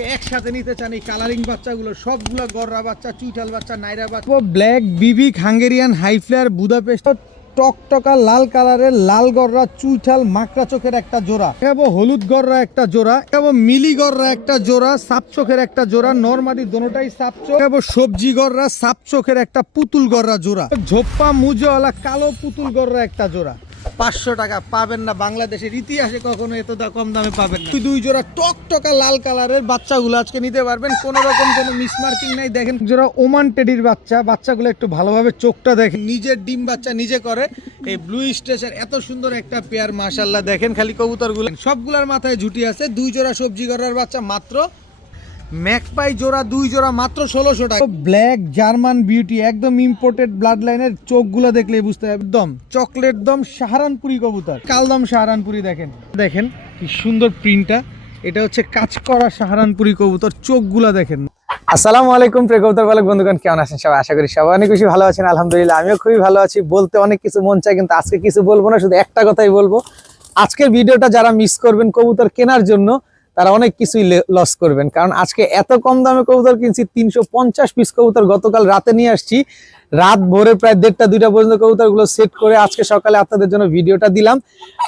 আজকে একসাথে নিতে চান এই কালারিং বাচ্চাগুলো সবগুলো গররা বাচ্চা, চুইঠাল বাচ্চা, নাইরা বাচ্চা, ব্ল্যাক বিবিক হাঙ্গেরিয়ান হাই ফ্লেয়ার বুদাপেস্ট টকটকা লাল কালারের লাল গররা চুইঠাল মাকড়া চোখের একটা জোড়া, এবং হলুদ গররা একটা জোড়া, এবং মিলি গররা একটা জোড়া, সাপ চোখের একটা জোড়া, নরমাদি দোনোটাই সাপ চোখ, এবং সবজি গররা সাপ চোখের একটা পুতুল গররা জোড়া, ঝোপ্পা মুজওয়ালা কালো পুতুল গররা একটা জোড়া। 500 টাকা পাবেন না, বাংলাদেশের ইতিহাসে কখনো এত কম দামে পাবেন না। দুই জোড়া টকটকা লাল কালারের বাচ্চাগুলো আজকে নিতে পারবেন, কোনো রকম কোনো মিসমার্কিং নাই। দেখেন জোড়া ওমান টেডির বাচ্চাগুলো একটু ভালোভাবে চোখটা দেখেন, নিজের ডিম বাচ্চা নিজে করে। এই ব্লু স্টেজের এত সুন্দর একটা পেয়ার, মাশাআল্লাহ। দেখেন খালি কবুতরগুলো সবগুলার মাথায় ঝুটি আছে। দুই জোড়া সবজি গড়ার বাচ্চা মাত্র, ম্যাকপাই জোড়া দুই জোড়া মাত্র 1600 টাকা। ব্ল্যাক জার্মান বিউটি একদম ইম্পোর্টেড ব্লাড লাইনের, চোখগুলো দেখলে বুঝতে হবে একদম চকলেট দম সাহারানপুরি কবুতর, কালদম সাহারানপুরি। দেখেন কি সুন্দর প্রিন্টটা, এটা হচ্ছে কাজ করা সাহারানপুরি কবুতর, চোখগুলা দেখেন। আসসালামু আলাইকুম প্রিয় কবুতর পালক বন্ধুগণ, কেমন আছেন সবাই? আশা করি সবাই অনেক বেশি ভালো আছেন। আলহামদুলিল্লাহ আমিও খুবই ভালো আছি। বলতে অনেক কিছু মন চায়, কিন্তু আজকে কিছু বলবো না, শুধু একটা কথাই বলবো। আজকের ভিডিওটা যারা মিস করবেন কবুতর কেনার জন্য, তারা অনেক কিছুই লস করবেন। কারণ আজকে এত কম দামে কবুতর কিনছি, 350 পিস কবুতর গতকাল রাতে নিয়ে আসছি। রাত ভোরে প্রায় 1:30-2টা পর্যন্ত কবুতরগুলো সেট করে আজকে সকালে আপনাদের জন্য ভিডিওটা দিলাম।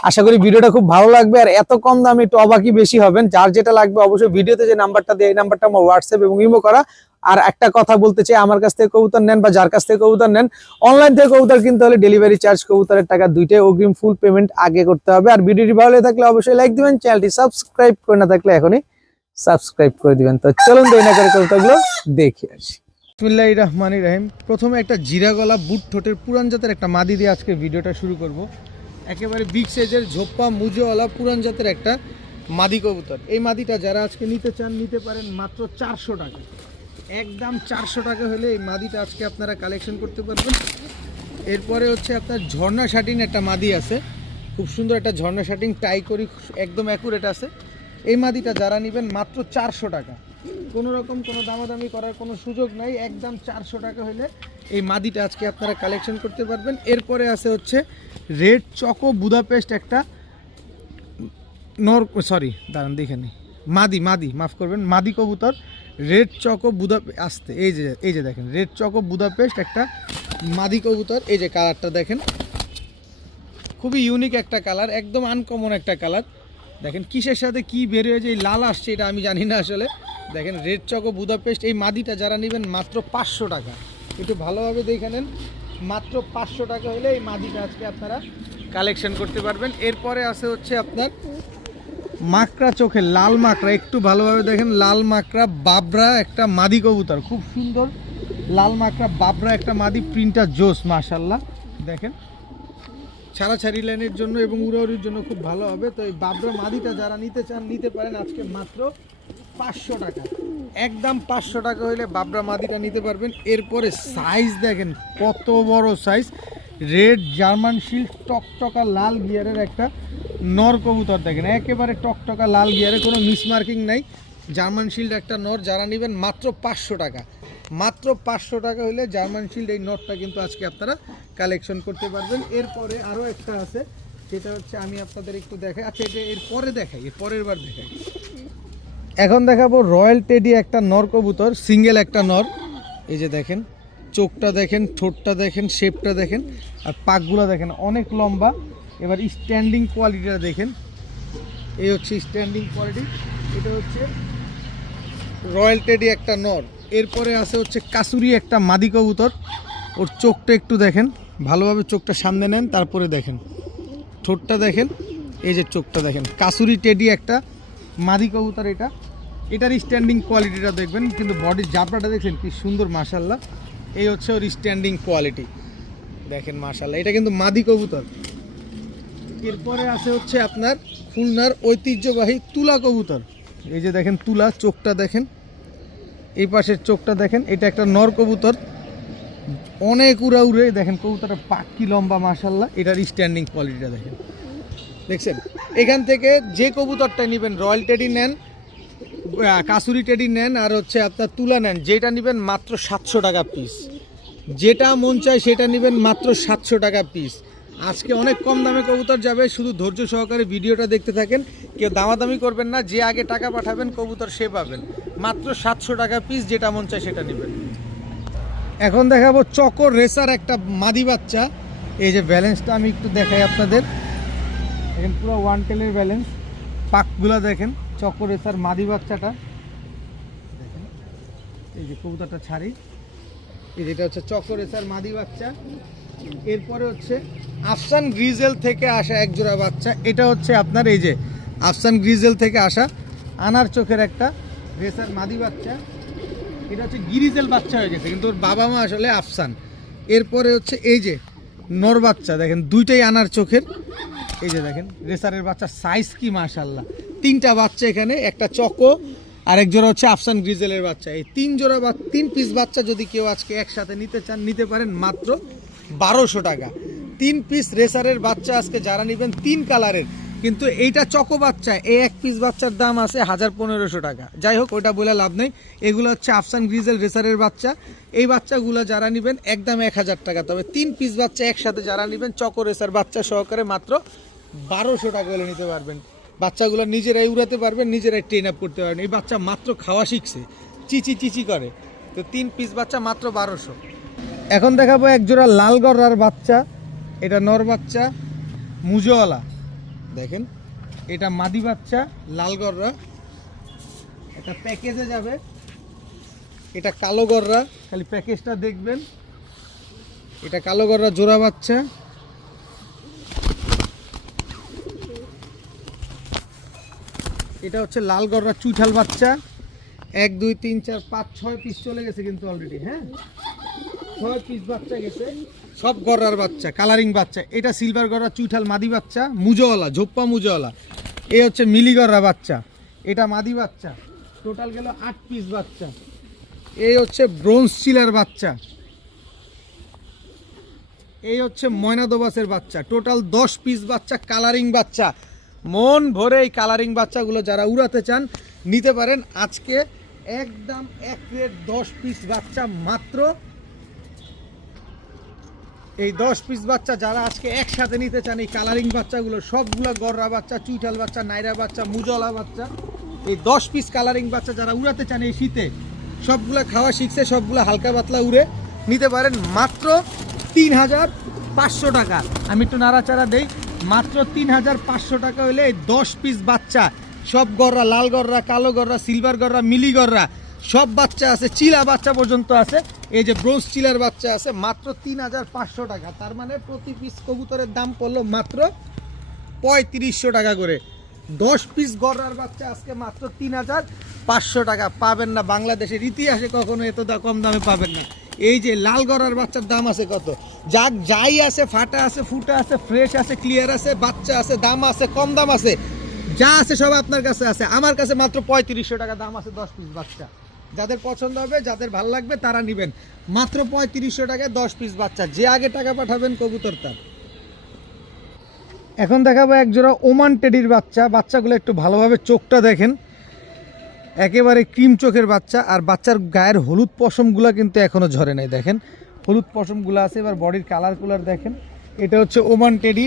আশা করি ভিডিওটা খুব ভালো লাগবে। আর এত কম দামে একটু অবাকই বেশি হবেন। যার যেটা লাগবে অবশ্যই ভিডিওতে যে নাম্বারটা দেয়, এই নাম্বারটা আমার হোয়াটসঅ্যাপ এবং ইমো করা। আর একটা কথা বলতে চাই, আমার কাছ থেকে কবুতর নেন বা যার কাছ থেকে কবুতর নেন, অনলাইন থেকে কবুতর কিনতে হলে ডেলিভারি চার্জ, কবুতরের টাকা দুইটাই অগ্রিম, ফুল পেমেন্ট আগে করতে হবে। আর ভিডিওটি ভালো লাগে থাকলে অবশ্যই লাইক দিবেন, চ্যানেলটি সাবস্ক্রাইব করে না থাকলে এখনই সাবস্ক্রাইব করে দিবেন। তো চলুন দেরি না করে কবুতরগুলো দেখে আসি। বিসমিল্লাহির রহমানির রহিম। প্রথমে একটা জিরা গলা বুট ঠোঁটের পুরান জাতের একটা মাদি দিয়ে আজকে ভিডিওটা শুরু করব। একেবারে বিগ সাইজের ঝোপ্পা মুজওয়ালা পুরান জাতের একটা মাদি কবুতর। এই মাদিটা যারা আজকে নিতে চান নিতে পারেন মাত্র 400 টাকা, একদম 400 টাকা হলে এই মাদিটা আজকে আপনারা কালেকশন করতে পারবেন। এরপরে হচ্ছে আপনার ঝর্ণা শাটিন একটা মাদি আছে, খুব সুন্দর একটা ঝর্ণা শাটিন, টাই করি একদম অ্যাকুরেট আছে। এই মাদিটা যারা নেবেন মাত্র 400 টাকা, কোনো রকম কোনো দামাদামি করার কোনো সুযোগ নাই, একদম 400 টাকা হলে এই মাদিটা আজকে আপনারা কালেকশন করতে পারবেন। এরপরে আছে হচ্ছে রেড চকো বুদাপেস্ট একটা দাঁড়ান দেখে নিই, মাদি মাফ করবেন, মাদি কবুতর, রেড চকো আসতে এই যে দেখেন রেড চকো বুদাপেস্ট একটা মাদি কবুতর। এই যে কালারটা দেখেন, খুবই ইউনিক একটা কালার, একদম আনকমন একটা কালার। দেখেন কিসের সাথে কি বের হয়ে যে লাল আসছে এটা আমি জানি না আসলে। দেখেন রেড চকো বুদাপেস্ট, এই মাদিটা যারা নেবেন মাত্র 500 টাকা, একটু ভালোভাবে দেখে নেন, মাত্র 500 টাকা হলে এই মাদিটা আজকে আপনারা কালেকশন করতে পারবেন। এরপরে আছে হচ্ছে আপনার মাকড়া চোখের লাল মাকড়া, একটু ভালোভাবে দেখেন, লাল মাকড়া বাবরা একটা মাদি কবুতর, খুব সুন্দর লাল মাকড়া বাবরা একটা মাদি, প্রিন্টার জোস মাশাআল্লাহ। দেখেন ছাড়াছাড়ি লাইনের জন্য এবং উড়াউড়ির জন্য খুব ভালো হবে। তো এই বাবরা মাদিটা যারা নিতে চান নিতে পারেন আজকে মাত্র 500 টাকা, একদম 500 টাকা হলে বাবরা মাদিটা নিতে পারবেন। এরপরে সাইজ দেখেন কত বড় সাইজ, রেড জার্মান শিল্ড টকটকা লাল গিয়ারের একটা নর কবুতর। দেখেন একেবারে টকটকা লাল গিয়ারে, কোনো মিসমার্কিং নাই, জার্মান শিল্ড একটা নর। যারা নেবেন মাত্র 500 টাকা, মাত্র 500 টাকা হলে জার্মান শিল্ড এই নটটা কিন্তু আজকে আপনারা কালেকশন করতে পারবেন। এরপরে আরও একটা আছে, সেটা হচ্ছে আমি আপনাদের একটু দেখাই, আচ্ছা এটা এরপরে দেখাই, এর পরের বার দেখাই। এখন দেখাবো রয়্যাল টেডি একটা নর কবুতর, সিঙ্গেল একটা নর। এই যে দেখেন চোখটা দেখেন, ঠোঁটটা দেখেন, শেপটা দেখেন, আর পাকগুলো দেখেন অনেক লম্বা। এবার স্ট্যান্ডিং কোয়ালিটিটা দেখেন, এই হচ্ছে স্ট্যান্ডিং কোয়ালিটি, এটা হচ্ছে রয়্যাল টেডি একটা নর। এরপরে আছে হচ্ছে কাসুরি একটা মাদি কবুতর, ওর চোখটা একটু দেখেন ভালোভাবে, চোখটা সামনে নেন, তারপরে দেখেন ঠোঁটটা দেখেন, এই যে চোখটা দেখেন, কাসুরি টেডি একটা মাদি কবুতর। এটার স্ট্যান্ডিং কোয়ালিটিটা দেখবেন, কিন্তু বডির জাপড়াটা দেখছেন কি সুন্দর মাশাআল্লাহ। এই হচ্ছে ওর স্ট্যান্ডিং কোয়ালিটি দেখেন মাশাআল্লাহ, এটা কিন্তু মাদি কবুতর। এরপরে আছে হচ্ছে আপনার খুলনার ঐতিহ্যবাহী তুলা কবুতর, এই যে দেখেন তুলা, চোখটা দেখেন, এই পাশের চোখটা দেখেন, এটা একটা নর কবুতর, অনেক উড়ে দেখেন কবুতরটা পাক কি লম্বা মাশাআল্লাহ। এটার স্ট্যান্ডিং কোয়ালিটিটা দেখেন, দেখছেন। এখান থেকে যে কবুতরটা নেবেন, রয়্যাল টেডি নেন, কাসুরি টেডি নেন, আর হচ্ছে আপনার তুলা নেন, যেটা নেবেন মাত্র 700 টাকা পিস, যেটা মন চায় সেটা নেবেন মাত্র 700 টাকা পিস। আজকে অনেক কম দামে কবুতর যাবে, শুধু ধৈর্য সহকারে ভিডিওটা দেখতে থাকেন। কেউ দামাদামি করবেন না, যে আগে টাকা পাঠাবেন কবুতর সে পাবেন। মাত্র 700 টাকা পিস, যেটা মন চায় সেটা নেবেন। এখন দেখাবো চকর রেসার একটা মাদি বাচ্চা। এই যে ব্যালেন্সটা আমি একটু দেখাই আপনাদের, দেখেন পুরো ওয়ান টেলের ব্যালেন্স, পাকগুলো দেখেন। চকর রেসার মাদি বাচ্চাটা দেখেন, এই যে কবুতরটা ছাড়ি, এই যেটা হচ্ছে চকর রেসার মাদি বাচ্চা। এরপরে হচ্ছে আফসান গ্রিজেল থেকে আসা এক জোড়া বাচ্চা। এটা হচ্ছে আপনার এই যে আফসান গ্রিজেল থেকে আসা আনার চোখের একটা রেসার মাদি বাচ্চা। এটা হচ্ছে গ্রিজেল বাচ্চা হয়ে গেছে, কিন্তু ওর বাবা মা আসলে আফসান। এরপরে হচ্ছে এই যে নর বাচ্চা, দেখেন দুইটাই আনার চোখের। এই যে দেখেন রেসারের বাচ্চা সাইজ কি মাশাআল্লাহ। 3টা বাচ্চা এখানে, একটা চকো আর এক জোড়া হচ্ছে আফসান গ্রিজেলের বাচ্চা। এই 3 জোড়া বা 3 পিস বাচ্চা যদি কেউ আজকে একসাথে নিতে চান নিতে পারেন মাত্র 1200 টাকা। 3 পিস রেসারের বাচ্চা আজকে যারা নেবেন 3 কালারের, কিন্তু এইটা চকো বাচ্চা, এই 1 পিস বাচ্চার দাম আছে 1500 টাকা। যাই হোক ওটা বলে লাভ নেই। এগুলো হচ্ছে আফসান গ্রিজেল রেসারের বাচ্চা। এই বাচ্চাগুলো যারা নেবেন একদম 1000 টাকা। তবে 3 পিস বাচ্চা একসাথে যারা নেবেন চকো রেসার বাচ্চা সহকারে মাত্র 1200 টাকা হলে নিতে পারবেন। বাচ্চাগুলো নিজেরাই উড়াতে পারবেন, নিজেরাই ট্রেন আপ করতে পারবেন। এই বাচ্চা মাত্র খাওয়া শিখছে, চিচি চিচি করে। তো 3 পিস বাচ্চা মাত্র 1200। এখন দেখাবো এক জোড়া লাল গররার বাচ্চা। এটা নর বাচ্চা মুজোওয়ালা, দেখেন এটা মাদি বাচ্চা লাল গররা। এটা প্যাকেজে যাবে, এটা কালো গররা, খালি প্যাকেজটা দেখবেন। এটা কালো গররা জোড়া বাচ্চা। এটা হচ্ছে লাল গররা চুইঠাল বাচ্চা। 1 2 3 4 5 6 পিস চলে গেছে কিন্তু অলরেডি, হ্যাঁ 6 পিস বাচ্চা গেছে, সব গররার বাচ্চা, কালারিং বাচ্চা। এটা সিলভার গররা চুইঠাল মাদি বাচ্চা মুজোওয়ালা, ঝোপ্পা মুজোওয়ালা। এই হচ্ছে মিলি গররা বাচ্চা, এটা মাদি বাচ্চা। টোটাল গেল 8 পিস বাচ্চা। এই হচ্ছে ব্রোঞ্জ চিলার বাচ্চা। এই হচ্ছে ময়নাদোবাসের বাচ্চা। টোটাল 10 পিস বাচ্চা, কালারিং বাচ্চা। মন ভরে এই কালারিং বাচ্চাগুলো যারা উড়াতে চান নিতে পারেন। আজকে একদম 1 রেট 10 পিস বাচ্চা মাত্র। এই 10 পিস বাচ্চা যারা আজকে একসাথে নিতে চান, এই কালারিং বাচ্চাগুলো সবগুলো গররা বাচ্চা, চুইঠাল বাচ্চা, নাইরা বাচ্চা, মুজলা বাচ্চা। এই 10 পিস কালারিং বাচ্চা যারা উড়াতে চান এই শীতে, সবগুলো খাওয়া শিখছে, সবগুলো হালকা পাতলা উড়ে নিতে পারেন মাত্র 3500 টাকা। আমি একটু নাড়াচাড়া দেই, মাত্র 3500 টাকা হলে এই 10 পিস বাচ্চা, সব গররা, লাল গররা, কালো গররা, সিলভার গররা, মিলি গররা, সব বাচ্চা আছে, চিলা বাচ্চা পর্যন্ত আছে। এই যে ব্রোঞ্জ চিলার বাচ্চা আছে মাত্র 3500 টাকা। তার মানে প্রতি পিস কবুতরের দাম পড়লো মাত্র 3500 টাকা করে। 10 পিস গররার বাচ্চা আজকে মাত্র 3500 টাকা। পাবেন না, বাংলাদেশের ইতিহাসে কখনো এত কম দামে পাবেন না। এই যে লাল গররার বাচ্চার দাম আছে কত, যাই আছে, ফাটা আছে, ফুটা আছে, ফ্রেশ আছে, ক্লিয়ার আছে, বাচ্চা আছে, দাম আছে, কম দাম আছে, যা আছে সব আপনার কাছে আছে। আমার কাছে মাত্র 3500 টাকা দাম আছে 10 পিস বাচ্চা। যাদের পছন্দ হবে, যাদের ভালো লাগবে তারা নেবেন। মাত্র 3500 টাকায় 10 পিস বাচ্চা, যে আগে টাকা পাঠাবেন কবুতর তার। এখন দেখাবো এক জোড়া ওমান টেডির বাচ্চা। বাচ্চাগুলো একটু ভালোভাবে চোখটা দেখেন, একেবারে ক্রিম চোখের বাচ্চা। আর বাচ্চার গায়ের হলুদ পশমগুলো কিন্তু এখনো ঝরে নাই, দেখেন হলুদ পশমগুলো আছে। এবার বডির কালার কুলার দেখেন। এটা হচ্ছে ওমান টেডি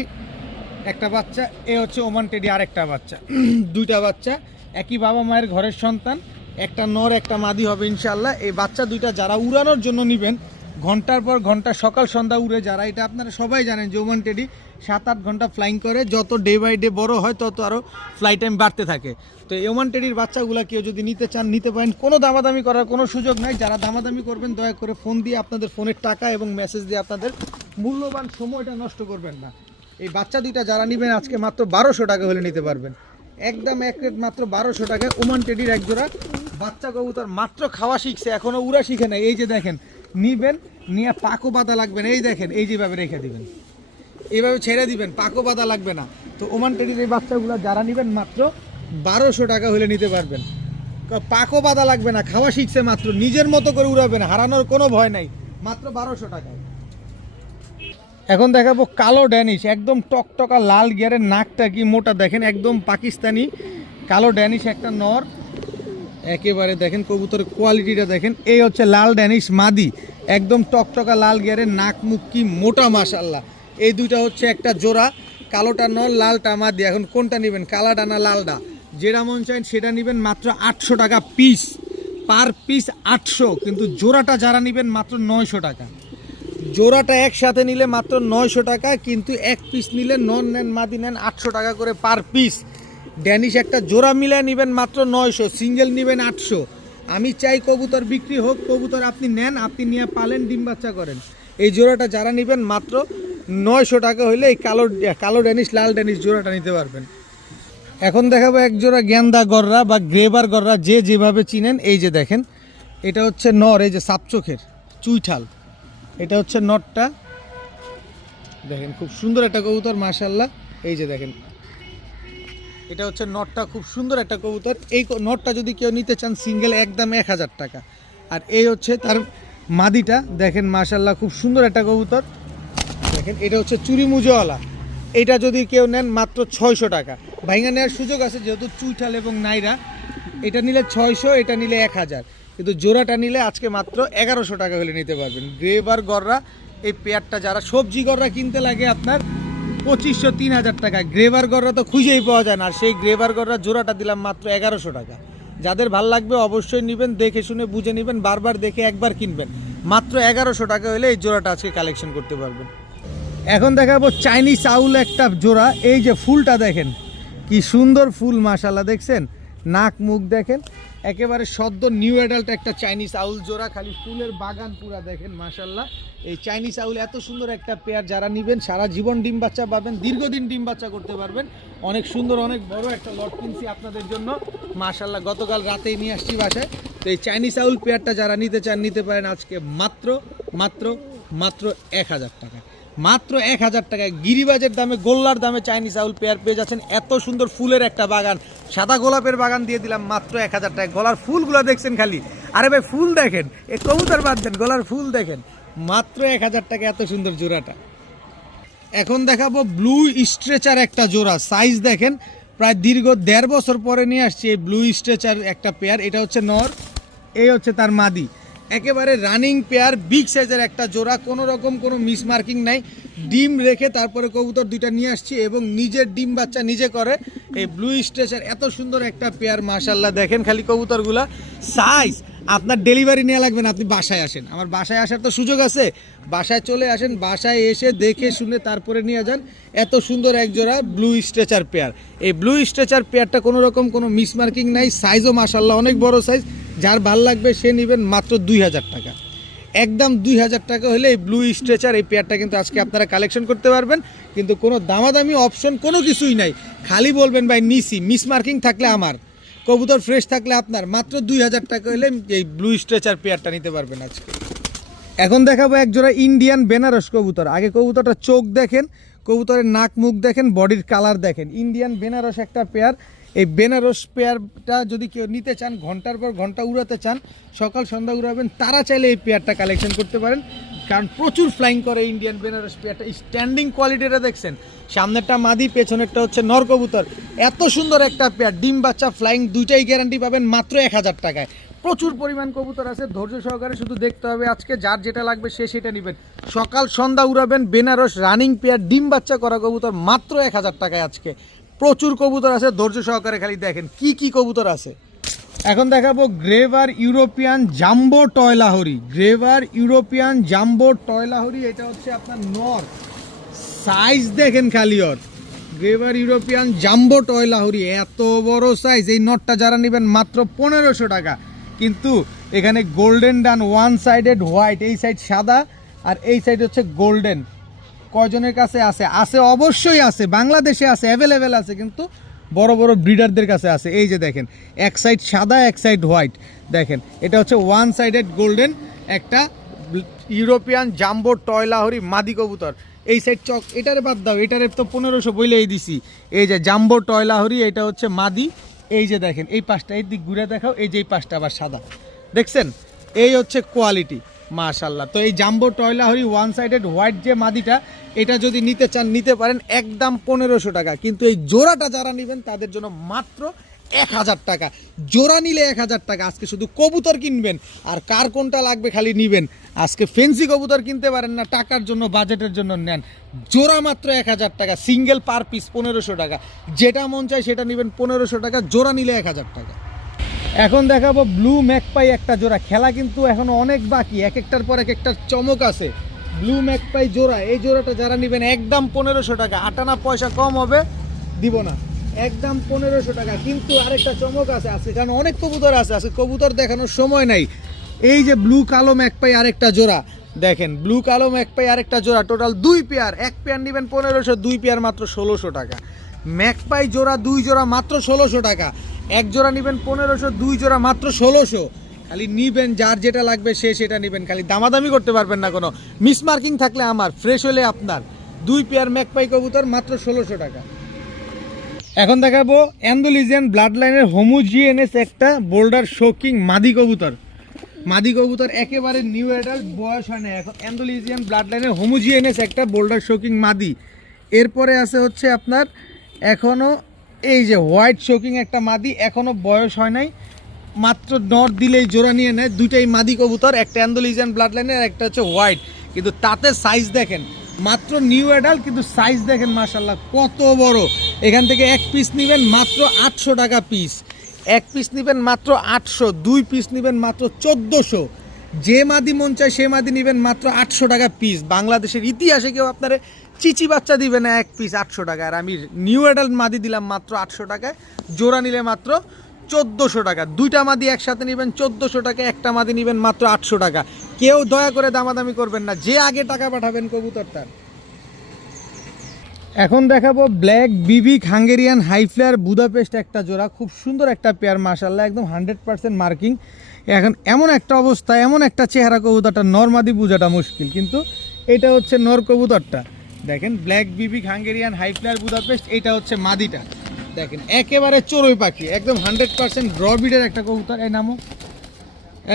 একটা বাচ্চা, এ হচ্ছে ওমান টেডি আরেকটা বাচ্চা। 2টা বাচ্চা, একই বাবা মায়ের ঘরের সন্তান, একটা নর একটা মাদি হবে ইনশাল্লাহ। এই বাচ্চা 2টা যারা উড়ানোর জন্য নেবেন, ঘন্টার পর ঘন্টা সকাল সন্ধ্যা উড়ে যারা, এটা আপনারা সবাই জানেন যে ওমান টেডি 7-8 ঘন্টা ফ্লাইং করে। যত ডে বাই ডে বড় হয় তত আরও ফ্লাই টাইম বাড়তে থাকে। তো এই ওমান টেডির বাচ্চাগুলো কেউ যদি নিতে চান নিতে পারেন, কোনো দামাদামি করার কোনো সুযোগ নাই। যারা দামাদামি করবেন দয়া করে ফোন দিয়ে আপনাদের ফোনের টাকা এবং মেসেজ দিয়ে আপনাদের মূল্যবান সময়টা নষ্ট করবেন না। এই বাচ্চা 2টা যারা নেবেন আজকে মাত্র 1200 টাকা হলে নিতে পারবেন। একদম 1 রেট মাত্র 1200 টাকায় ওমান টেডির এক জোড়া বাচ্চা কবুতর। মাত্র খাওয়া শিখছে, এখনও উড়া শিখে নাই। এই যে দেখেন, নিবেন নিয়ে পাকো বাঁধা লাগবে না, এই দেখেন এই যেভাবে রেখে দিবেন, এইভাবে ছেড়ে দিবেন, পাকো বাঁধা লাগবে না। তো ওমান টেডির এই বাচ্চাগুলো যারা নেবেন মাত্র 1200 টাকা হলে নিতে পারবেন। পাকো বাঁধা লাগবে না, খাওয়া শিখছে মাত্র, নিজের মতো করে উড়াবেন, হারানোর কোনো ভয় নাই, মাত্র 1200 টাকায়। এখন দেখাবো কালো ড্যানিশ, একদম টকটকা লাল গিয়ারের, নাকটা কি মোটা দেখেন, একদম পাকিস্তানি কালো ড্যানিশ একটা নর। একেবারে দেখেন কবুতরের কোয়ালিটিটা দেখেন। এই হচ্ছে লাল ড্যানিশ মাদি, একদম টকটকা লাল গিয়ারের, নাক মুখ কি মোটা মাশাআল্লাহ। এই দুইটা হচ্ছে একটা জোড়া, কালোটা নর, লালটা মাদি। এখন কোনটা নেবেন, কালাটা না লালটা? যেটা মন চান সেটা নেবেন, মাত্র 800 টাকা পিস, পার পিস 800। কিন্তু জোড়াটা যারা নেবেন মাত্র 900 টাকা। জোড়াটা একসাথে নিলে মাত্র 900 টাকা, কিন্তু এক পিস নিলে নন নেন মাদি নেন 800 টাকা করে পার পিস। ড্যানিশ একটা জোড়া মিলে নেবেন মাত্র 900, সিঙ্গেল নেবেন 800। আমি চাই কবুতর বিক্রি হোক, কবুতর আপনি নেন, আপনি নিয়ে পালেন, ডিম বাচ্চা করেন। এই জোড়াটা যারা নেবেন মাত্র 900 টাকা হলে এই কালো ড্যানিশ, লাল ড্যানিশ জোড়াটা নিতে পারবেন। এখন দেখাবো এক জোড়া গ্যান্দা গররা বা গ্রেবার গররা, যে যেভাবে চিনেন। এই যে দেখেন, এটা হচ্ছে নর, এই যে সাপ চোখের চুইঠাল, এটা হচ্ছে নটটা। দেখেন খুব সুন্দর একটা কবুতর মাশাআল্লাহ। এই যে দেখেন, এটা হচ্ছে নটটা, খুব সুন্দর একটা কবুতর। এই নটটা যদি কেউ নিতে চান সিঙ্গেল একদম 1000 টাকা। আর এই হচ্ছে তার মাদিটা, দেখেন মাশাআল্লাহ খুব সুন্দর একটা কবুতর। দেখেন এটা হচ্ছে চুরি মুজোওয়ালা, এটা যদি কেউ নেন মাত্র 600 টাকা। ভাইঙ্গা নেওয়ার সুযোগ আছে যেহেতু চুইঠাল এবং নাইরা। এটা নিলে 600, এটা নিলে 1000, কিন্তু জোড়াটা নিলে আজকে মাত্র 1100 টাকা হলে নিতে পারবেন। গ্রেবার গররা এই পেয়ারটা যারা সবজি গররা কিনতে লাগে আপনার 2500 3000 টাকা, গ্রেবার গররা তো খুঁজেই পাওয়া যায় না। আর সেই গ্রেবার গররা জোড়াটা দিলাম মাত্র 1100 টাকা। যাদের ভাল লাগবে অবশ্যই নেবেন, দেখে শুনে বুঝে নেবেন, বারবার দেখে একবার কিনবেন। মাত্র 1100 টাকা হলে এই জোড়াটা আজকে কালেকশন করতে পারবেন। এখন দেখাবো চাইনিজ আউল একটা জোড়া। এই যে ফুলটা দেখেন, কি সুন্দর ফুল মাশাআল্লাহ, দেখছেন নাক মুখ দেখেন, একেবারে সদ্য নিউ অ্যাডাল্ট একটা চাইনিজ আউল জোড়া, খালি ফুলের বাগান পুরা দেখেন মাশাআল্লাহ। এই চাইনিজ আউল এত সুন্দর একটা পেয়ার যারা নেবেন সারা জীবন ডিম বাচ্চা পাবেন, দীর্ঘদিন ডিম বাচ্চা করতে পারবেন। অনেক সুন্দর, অনেক বড় একটা লট কিনছি আপনাদের জন্য মাশাআল্লাহ, গতকাল রাতেই নিয়ে আসছি বাসায়। তো এই চাইনিজ আউল পেয়ারটা যারা নিতে চান নিতে পারেন আজকে মাত্র মাত্র মাত্র 1000 টাকা, মাত্র 1000 টাকায়। গিরিবাজের দামে, গোল্লার দামে চাইনিজ আউল পেয়ার পেয়ে যাচ্ছেন। এত সুন্দর ফুলের একটা বাগান, সাদা গোলাপের বাগান দিয়ে দিলাম মাত্র 1000 টাকা। গলার ফুলগুলো দেখছেন খালি, আরে ভাই ফুল দেখেন, এ কবুতর বাদ দেন, গলার ফুল দেখেন, মাত্র 1000 টাকা এত সুন্দর জোড়াটা। এখন দেখাবো ব্লু স্ট্রেচার একটা জোড়া, সাইজ দেখেন, প্রায় দীর্ঘ 1.5 বছর পরে নিয়ে আসছি এই ব্লু স্ট্রেচার একটা পেয়ার। এটা হচ্ছে নর, এই হচ্ছে তার মাদি, একেবারে রানিং পেয়ার, বিগ সাইজের একটা জোড়া, কোনো রকম কোনো মিস মার্কিং নাই। ডিম রেখে তারপরে কবুতর দুইটা নিয়ে আসছি এবং নিজের ডিম বাচ্চা নিজে করে। এই ব্লু স্ট্রেচার এত সুন্দর একটা পেয়ার মাশাআল্লাহ, দেখেন খালি কবুতরগুলা সাইজ। আপনার ডেলিভারি নেওয়া লাগবে না, আপনি বাসায় আসেন, আমার বাসায় আসার তো সুযোগ আছে, বাসায় চলে আসেন, বাসায় এসে দেখে শুনে তারপরে নিয়ে যান। এত সুন্দর এক জোড়া ব্লু স্ট্রেচার পেয়ার। এই ব্লু স্ট্রেচার পেয়ারটা কোনো রকম কোনো মিস মার্কিং নাই, সাইজও মাশাআল্লাহ অনেক বড় সাইজ। যার ভাল লাগবে সে নেবেন মাত্র 2000 টাকা, একদম 2000 টাকা হলে এই ব্লু স্ট্রেচার এই পেয়ারটা কিন্তু আজকে আপনারা কালেকশন করতে পারবেন। কিন্তু কোনো দামাদামি অপশন কোনো কিছুই নাই, খালি বলবেন ভাই নিসি, মিস মার্কিং থাকলে আমার, কবুতর ফ্রেশ থাকলে আপনার, মাত্র 2000 টাকা হলে এই ব্লু স্ট্রেচার পেয়ারটা নিতে পারবেন আজকে। এখন দেখাবো এক জোড়া ইন্ডিয়ান বেনারস কবুতর। আগে কবুতরটা চোখ দেখেন, কবুতরের নাক মুখ দেখেন, বডির কালার দেখেন। ইন্ডিয়ান বেনারস একটা পেয়ার। এই বেনারস পেয়ারটা যদি কেউ নিতে চান, ঘন্টার পর ঘন্টা উড়াতে চান, সকাল সন্ধ্যা উড়াবেন, তারা চাইলে এই পেয়ারটা কালেকশন করতে পারেন, কারণ প্রচুর ফ্লাইং করে ইন্ডিয়ান বেনারস পেয়ারটা। স্ট্যান্ডিং কোয়ালিটিটা দেখছেন, সামনেরটা মাদি, পেছনেরটা হচ্ছে নর কবুতর। এত সুন্দর একটা পেয়ার, ডিম বাচ্চা ফ্লাইং দুইটাই গ্যারান্টি পাবেন মাত্র 1000 টাকায়। প্রচুর পরিমাণ কবুতর আছে, ধৈর্য সহকারে শুধু দেখতে হবে আজকে, যার যেটা লাগবে সে সেটা নেবেন। সকাল সন্ধ্যা উড়াবেন, বেনারস রানিং পেয়ার, ডিম বাচ্চা করা কবুতর মাত্র 1000 টাকায় আজকে। প্রচুর কবুতর আছে, ধৈর্য সহকারে খালি দেখেন কি কি কবুতর আছে। এখন দেখাবো গ্রেভার ইউরোপিয়ান জাম্বো টয় লাহোরি। গ্রেভার ইউরোপিয়ান জাম্বো টয় লাহোরি, এটা হচ্ছে আপনার নর, সাইজ দেখেন খালি ওর। গ্রেভার ইউরোপিয়ান জাম্বো টয় লাহোরি, এত বড় সাইজ। এই নটটা যারা নেবেন মাত্র 1500 টাকা। কিন্তু এখানে গোল্ডেন ডান, ওয়ান সাইডেড হোয়াইট, এই সাইড সাদা আর এই সাইড হচ্ছে গোল্ডেন। কয়জনের কাছে আছে? আছে, অবশ্যই আছে, বাংলাদেশে আছে, অ্যাভেলেবেল আছে, কিন্তু বড় বড় ব্রিডারদের কাছে আছে। এই যে দেখেন, এক সাইড সাদা, এক সাইড হোয়াইট, দেখেন এটা হচ্ছে ওয়ান সাইডেড গোল্ডেন একটা ইউরোপিয়ান জাম্বো টয় লাহোরি মাদি কবুতর। এই সাইড চক, এটারে বাদ দাও, এটারে তো 1500 বইলেই দিছি। এই যে জাম্বো টয় লাহোরি, এটা হচ্ছে মাদি। এই যে দেখেন এই পাশটা, এই দিক ঘুরে দেখাও, এই যে এই পাশটা আবার সাদা, দেখছেন? এই হচ্ছে কোয়ালিটি মাশাআল্লাহ। তো এই jumbo toy Lahori one sided white যে মাদিটা, এটা যদি নিতে চান নিতে পারেন একদম 1500 টাকা। কিন্তু এই জোড়াটা যারা নেবেন তাদের জন্য মাত্র 1000 টাকা, জোড়া নিলে 1000 টাকা। আজকে শুধু কবুতর কিনবেন, আর কার কোনটা লাগবে খালি নিবেন। আজকে ফেন্সি কবুতর কিনতে পারেন না, টাকার জন্য বাজেটের জন্য নেন, জোড়া মাত্র 1000 টাকা, সিঙ্গেল পার পিস 1500 টাকা, যেটা মন চায় সেটা নেবেন 1500 টাকা, জোড়া নিলে 1000 টাকা। এখন দেখাবো ব্লু ম্যাকপাই একটা জোড়া, খেলা কিন্তু এখনো অনেক বাকি, এক একটার পর এক একটার চমক আছে। ব্লু ম্যাকপাই জোড়া, এই জোড়াটা যারা নেবেন একদম 1500 টাকা, আটানা পয়সা কম হবে দিব না, একদম 1500 টাকা। কিন্তু আরেকটা চমক আছে আজকে, কারণ অনেক কবুতর আছে, আজকে কবুতর দেখানোর সময় নাই। এই যে ব্লু কালো ম্যাকপাই আরেকটা জোড়া দেখেন, ব্লু কালো ম্যাকপাই আরেকটা জোড়া, টোটাল 2 পেয়ার, এক পেয়ার নেবেন 1500, 2 পেয়ার মাত্র 1600 টাকা। ম্যাকপাই জোড়া 2 জোড়া মাত্র 1600 টাকা, এক জোড়া নেবেন 1500, 2 জোড়া মাত্র 1600। খালি নিবেন, যার যেটা লাগবে সে সেটা নেবেন, খালি দামাদামি করতে পারবেন না, কোনো মিস মার্কিং থাকলে আমার, ফ্রেশ হলে আপনার। 2 পেয়ার ম্যাকপাই কবুতর মাত্র 1600 টাকা। এখন দেখাবো অ্যান্ডালুসিয়ান ব্লাড লাইনের হোমোজিনিয়াস একটা বোল্ডার শোকিং মাদি কবুতর। মাদি কবুতর একেবারে নিউ অ্যাডাল্ট, বয়স হয় না এখন, অ্যান্ডালুসিয়ান ব্লাড লাইনের হোমোজিনিয়াস একটা বোল্ডার শোকিং মাদি। এরপরে আছে হচ্ছে আপনার এখনও এই যে হোয়াইট শোকিং একটা মাদি, এখনও বয়স হয় নাই, মাত্র নর দিলেই জোড়া নিয়ে নেয়। দুইটাই মাদি কবুতর, একটা অ্যান্ডালুসিয়ান ব্লাড লাইনের, একটা হচ্ছে হোয়াইট। কিন্তু তাতে সাইজ দেখেন, মাত্র নিউ অ্যাডাল্ট, কিন্তু সাইজ দেখেন মাশাল্লাহ কত বড়। এখান থেকে এক পিস নেবেন মাত্র 800 টাকা পিস, এক পিস নেবেন মাত্র 800, 2 পিস নেবেন মাত্র 1400। যে মাদি মন চায় সে মাদি নেবেন মাত্র 800 টাকা পিস। বাংলাদেশের ইতিহাসে কেউ আপনারে চিচি বাচ্চা দিবে না এক পিস 800 টাকা, আর আমি নিউ অ্যাডাল্ট মাদি দিলাম মাত্র 800 টাকায়, জোড়া নিলে মাত্র 1400 টাকা। দুইটা মাদি একসাথে নেবেন 1400 টাকা, একটা মাদি নেবেন মাত্র 800 টাকা। কেউ দয়া করে দামাদামি করবেন না, যে আগে টাকা পাঠাবেন কবুতরটার। এখন দেখাবো ব্ল্যাক বিবিক হাঙ্গেরিয়ান হাই ফ্লেয়ার বুদাপেস্ট একটা জোড়া, খুব সুন্দর একটা পেয়ার মাশাল্লাহ, একদম 100% মার্কিং। এখন এমন একটা অবস্থা, এমন একটা চেহারা কবুতরটা, নরমাদি বোঝাটা মুশকিল, কিন্তু এটা হচ্ছে নর কবুতরটা দেখেন, ব্ল্যাক বিবিক হাঙ্গেরিয়ান হাই ফ্লেয়ার বুদাপেস্ট, এটা হচ্ছে মাদিটা দেখেন, একেবারে চড়ুই পাখি, একদম 100% ব্রডবিডের একটা কবুতর। এই নামও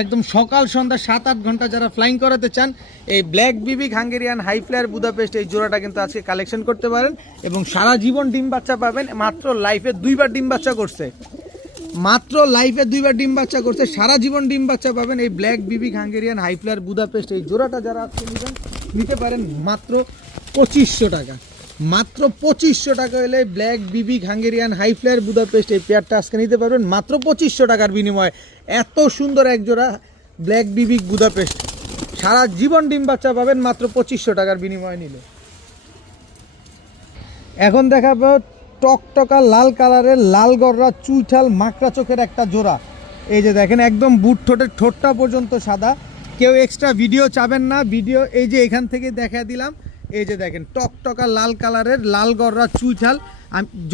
একদম সকাল সন্ধ্যা 7-8 ঘন্টা যারা ফ্লাইং করাতে চান, এই ব্ল্যাক বিবিক হাঙ্গেরিয়ান হাই ফ্লেয়ার বুদাপেস্ট এই জোড়াটা কিন্তু আজকে কালেকশন করতে পারেন, এবং সারা জীবন ডিম বাচ্চা পাবেন। মাত্র লাইফে 2বার ডিম বাচ্চা করছে, মাত্র লাইফে 2বার ডিম বাচ্চা করছে, সারা জীবন ডিম বাচ্চা পাবেন। এই ব্ল্যাক বিবিক হাঙ্গেরিয়ান হাই ফ্লেয়ার বুদাপেস্ট এই জোড়াটা যারা আজকে নেবেন নিতে পারেন মাত্র 2500 টাকা, মাত্র 2500 টাকা হলে ব্ল্যাক বিবিক হাঙ্গেরিয়ান হাই ফ্লেয়ার বুদাপেস্ট এই পেয়ারটা আজকে নিতে পারবেন মাত্র 2500 টাকার বিনিময়ে। এত সুন্দর এক জোড়া ব্ল্যাক বিবিক বুদাপেস্ট, সারা জীবন ডিম বাচ্চা পাবেন মাত্র 2500 টাকার বিনিময়ে নিলে। এখন দেখাবো টকটকা লাল কালারের লাল গররা চুইঠাল মাকড়া চোখের একটা জোড়া। এই যে দেখেন, একদম বুট ঠোঁটের ঠোঁটটা পর্যন্ত সাদা, কেউ এক্সট্রা ভিডিও চাবেন না, ভিডিও এই যে এখান থেকে দেখা দিলাম। এই যে দেখেন টকটকা লাল কালারের লাল গররা চুইঠাল।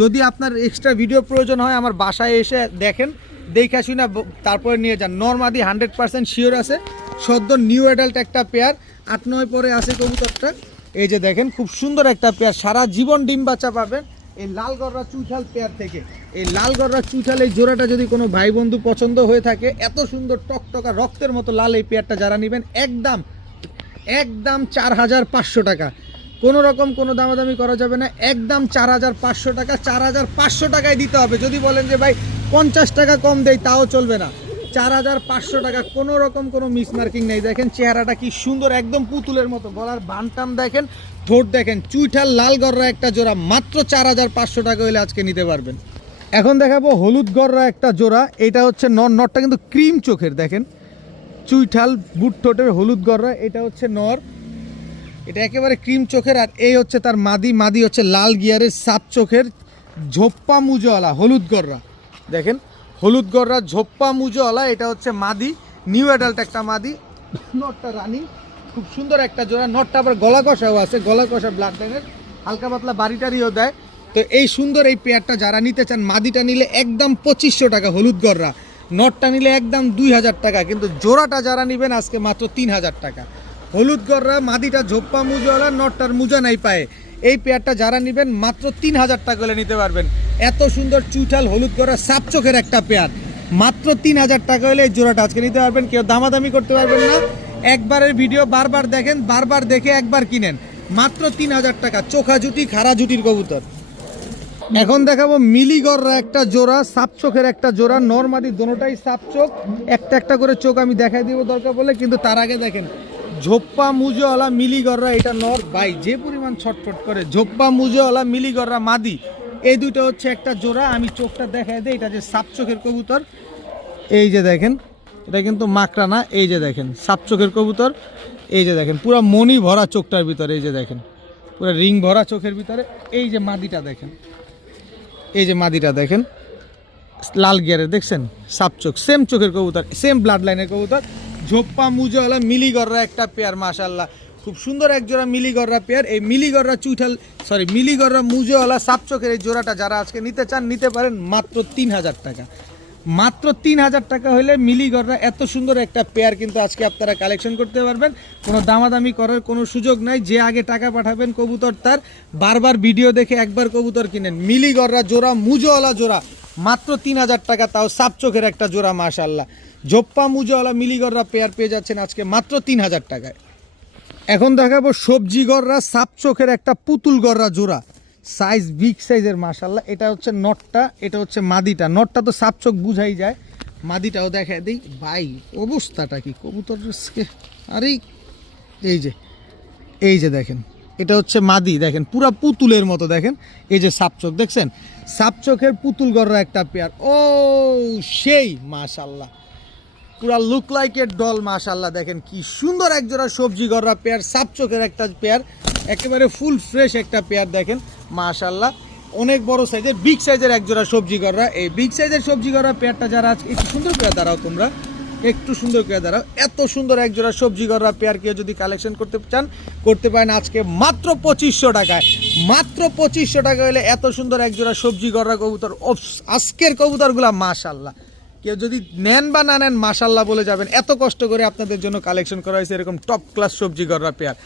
যদি আপনার এক্সট্রা ভিডিও প্রয়োজন হয় আমার বাসায় এসে দেখেন, দেখে শুনে তারপরে নিয়ে যান। নরমাদি 100% শিওর আছে, সদ্য নিউ অ্যাডাল্ট একটা পেয়ার, 8-9 পরে আছে কবুতরটা। এই যে দেখেন খুব সুন্দর একটা পেয়ার, সারা জীবন ডিম বাচ্চা পাবেন এই লাল গররা চুইঠাল পেয়ার থেকে। এই লাল গররা চুইঠাল এই জোড়াটা যদি কোনো ভাই বন্ধু পছন্দ হয়ে থাকে, এত সুন্দর টকটকা রক্তের মতো লাল এই পেয়ারটা যারা নেবেন একদম 4500 টাকা, কোনো রকম কোনো দামাদামি করা যাবে না, একদম 4500 টাকা, 4500 টাকায় দিতে হবে। যদি বলেন যে ভাই 50 টাকা কম দেয় তাও চলবে না, 4500 টাকা, কোনো রকম কোনো মিস মার্কিং নেই। দেখেন চেহারাটা কি সুন্দর, একদম পুতুলের মতো, গলার বানটাম দেখেন, ঠোঁট দেখেন, চুইঠাল লাল গররা একটা জোড়া মাত্র 4500 টাকা হলে আজকে নিতে পারবেন। এখন দেখাবো হলুদ গররা একটা জোড়া, এটা হচ্ছে নরটা কিন্তু ক্রিম চোখের, দেখেন চুইঠাল বুট ঠোঁটের হলুদ গররা, এটা হচ্ছে নর, এটা একেবারে ক্রিম চোখের। আর এই হচ্ছে তার মাদি, মাদি হচ্ছে লাল গিয়ারের সাত চোখের ঝোপ্পা মুজোওয়ালা হলুদ গররা, দেখেন হলুদ গররা ঝোপ্পা মুজোওয়ালা, এটা হচ্ছে মাদি, নিউ অ্যাডাল্ট একটা মাদি, নটটা রানিং, খুব সুন্দর একটা জোড়া। নটটা আবার গলা কষাও আছে, গলা কষা ব্লাড লাইনের, হালকা পাতলা বাড়িটারিও দেয়। তো এই সুন্দর এই পেয়ারটা যারা নিতে চান, মাদিটা নিলে একদম 2500 টাকা হলুদ গররা, নটটা নিলে একদম 2000 টাকা, কিন্তু জোড়াটা যারা নেবেন আজকে মাত্র 3000 টাকা। হলুদ গররা মাদিটা ঝোপ্পা মুজোওয়ালা, নটটার মুজা নাই পায়ে, এই পেয়ারটা যারা নেবেন মাত্র 3000 টাকা হলে নিতে পারবেন। এত সুন্দর চুইঠাল হলুদ গররা সাপ চোখের একটা পেয়ার, মাত্র 3000 টাকা হলে এই জোড়াটা আজকে নিতে পারবেন, কেউ দামাদামি করতে পারবেন না। একবারের ভিডিও বারবার দেখেন, বারবার দেখে একবার কিনেন, মাত্র 3000 টাকা, চোখা জুটি খাড়া জুটির কবুতর। এখন দেখাবো মিলিগররা একটা জোড়া, সাপ চোখের একটা জোড়া, নরমাদি দোনোটাই সাপ চোখ, একটা একটা করে চোখ আমি দেখাই দিব দরকার বলে, কিন্তু তার আগে দেখেন ঝোপ্পা মুজোওয়ালা মিলিগররা, এটা নর ভাই যে পরিমাণ ছটফট করে, ঝোপ্পা মুজোওয়ালা মিলিগররা মাদি, এই দুটো হচ্ছে একটা জোড়া। আমি চোখটা দেখাই দিই, এটা যে সাপ চোখের কবুতর, এই যে দেখেন এটা কিন্তু মাকড়া না, এই যে দেখেন সাপ চোখের কবুতর, এই যে দেখেন পুরো মনি ভরা চোখটার ভিতরে, এই যে দেখেন পুরো রিং ভরা চোখের ভিতরে। এই যে মাদিটা দেখেন, এই যে মাদিটা দেখেন লাল গিয়ারে, দেখছেন সাপ চোখ, সেম চোখের কবুতর, সেম ব্লাড লাইনের কবুতর, ঝোপ্পা মুজোওয়ালা মিলিগররা একটা পেয়ার, মাশাআল্লাহ খুব সুন্দর এক জোড়া মিলিগররা পেয়ার। এই মিলিগররা মিলিগররা মুজোওয়ালা সাপ চোখের এই জোড়াটা যারা আজকে নিতে চান নিতে পারেন মাত্র 3000 টাকা। মাত্র 3000 টাকা হলে মিলিগররা এত সুন্দর একটা পেয়ার কিন্তু আজকে আপনারা কালেকশন করতে পারবেন। কোনো দামাদামি করার কোনো সুযোগ নাই, যে আগে টাকা পাঠাবেন কবুতর তার, বারবার ভিডিও দেখে একবার কবুতর কিনেন। মিলিগররা জোড়া, মুজোওয়ালা জোড়া মাত্র 3000 টাকা, তাও সাপ চোখের একটা জোড়া, মাশাআল্লাহ ঝোপ্পা মুজোওয়ালা মিলিগররা পেয়ার পেয়ে যাচ্ছেন আজকে মাত্র 3000 টাকায়। এখন দেখাবো সবজি গররা সাপ চোখের একটা পুতুল গররা জোড়া, সাইজ বিগ সাইজের, মাশাআল্লাহ এটা হচ্ছে নটটা, এটা হচ্ছে মাদিটা। নটটা তো সাপ চোখ বুঝাই যায়, মাদিটাও দেখা দিই ভাই অবস্থাটা কি কবুতর, আরে এই যে দেখেন এটা হচ্ছে মাদি, দেখেন পুরা পুতুলের মতো, দেখেন এই যে সাপ চোখ দেখছেন, সাপ চোখের পুতুল গররা একটা পেয়ার, ও সেই মাশাআল্লাহ পুরা লুক লাইক এর ডল, মাশাআল্লাহ দেখেন কি সুন্দর এক জোড়া সবজি গররা পেয়ার, সাপ চোখের একটা পেয়ার, একেবারে ফুল ফ্রেশ একটা পেয়ার, দেখেন মাশাআল্লাহ অনেক বড় সাইজের বিগ সাইজের এক জোড়া সবজি গররা। এই বিগ সাইজের সবজি গররা পেয়ারটা যারা আজকে একটু সুন্দর করে দাঁড়াও, তোমরা একটু সুন্দর করে দাঁড়াও, এত সুন্দর এক জোড়া সবজি গররা পেয়ার কেউ যদি কালেকশন করতে চান করতে পারেন আজকে মাত্র 2500 টাকায়। মাত্র 2500 টাকা হলে এত সুন্দর এক জোড়া সবজি গররা কবুতর, আজকের কবুতরগুলা মাশাআল্লাহ কেউ যদি নেন বা না নেন মাশাআল্লাহ বলে যাবেন, এত কষ্ট করে আপনাদের জন্য কালেকশন করা হয়েছে এরকম টপ ক্লাস সবজি গররা পেয়ার,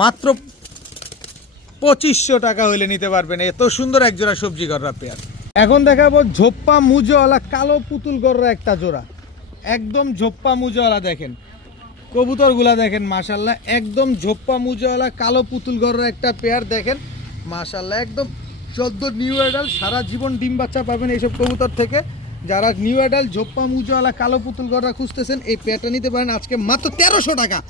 মাত্র 2500 টাকা হইলে নিতে পারবেন এত সুন্দর এক জোড়া সবজি গররা পেয়ার। এখন দেখাবো ঝোপ্পা মুজোওয়ালা কালো পুতুল গররা একটা জোড়া, একদম ঝোপ্পা মুজোওয়ালা, দেখেন কবুতরগুলা দেখেন মাশাআল্লাহ, একদম ঝোপ্পা মুজোওয়ালা কালো পুতুল গররা একটা পেয়ার, দেখেন মাশাআল্লাহ একদম 14 নিউ অ্যাডাল, সারা জীবন ডিম বাচ্চা পাবেন এইসব কবুতর থেকে। যারা নিউ অ্যাডাল ঝোপ্পা মুজোওয়ালা কালো পুতুল গররা খুঁজতেছেন এই পেয়ারটা নিতে পারেন আজকে মাত্র 1300 টাকা।